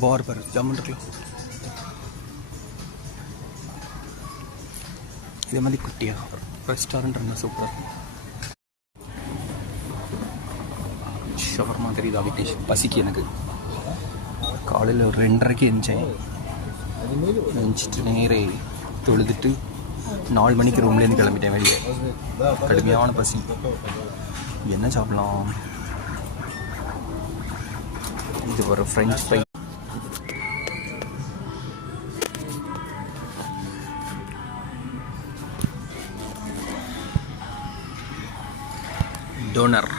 பார் பாரு ஜம்முன்னு இருக்கலாம். இதே மாதிரி குட்டியாக ரெஸ்டாரண்ட் ரொம்ப சூப்பராக இருக்கும். ஷவர்மா தெரியுது அவிட்டேஷ் பசிக்கு எனக்கு. காலையில் ஒரு 2:30க்கு எழுந்துட்டு நேரே தொழுதுட்டு 4 மணிக்கு ரூம்லேருந்து கிளம்பிட்டேன் வெளியே. கடுமையான பசி. என்ன சாப்பிடலாம்? இது ஒரு ஃப்ரெஞ்ச் ஃப்ரை. டோனர்.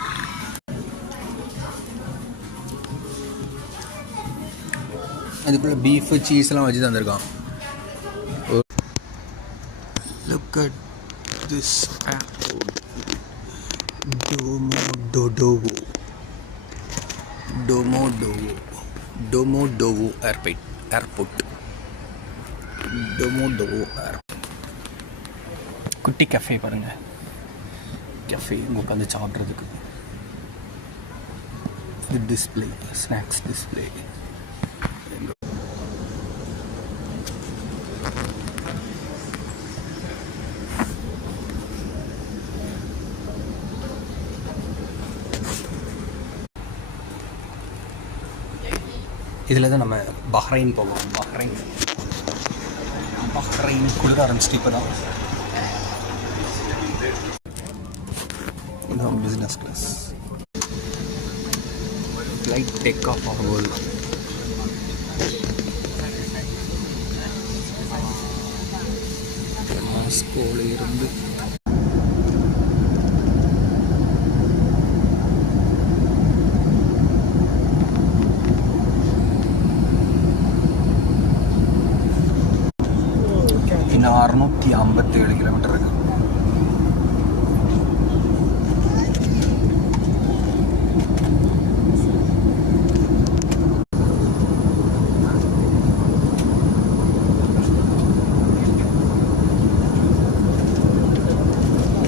அதுக்குள்ளே பீஃபு சீஸ்லாம் வச்சு தந்திருக்கான். Look at this airport. Domodovo airport. Domodovo airport. குட்டி கஃபே பாருங்கள். கஃபே இங்கே உட்காந்து சாப்பிட்றதுக்கு. Display, snacks display. இதில் தான் நம்ம பஹ்ரைன் போவோம். பஹ்ரைன் குளிர ஆரம்பிச்சிட்டு இப்போ தான். இதுதான் business class. Flight take off ஆகும்போது மாஸ்கோவில் இருந்து இன்னும் 657 கிலோமீட்டர் இருக்குது.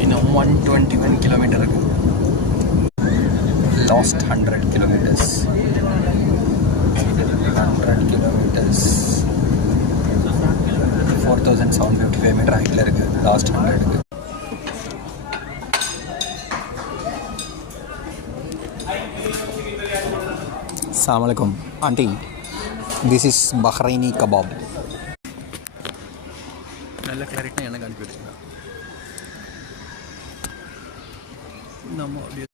இன்னும் 121 கிலோமீட்டர் இருக்குது. Last 100 kilometres. 100 கிலோமீட்டர்ஸ் 4755 மீட்டர் ஹைட்டில் இருக்குது. லாஸ்ட் 100க்கு. அஸ்ஸலாமு அலைக்கும் aunty. This is Bahraini kebab. நல்ல கிளாரிட்டினா எனக்கு அனுப்பி வச்சுருந்தேன். நம்ம அப்படியே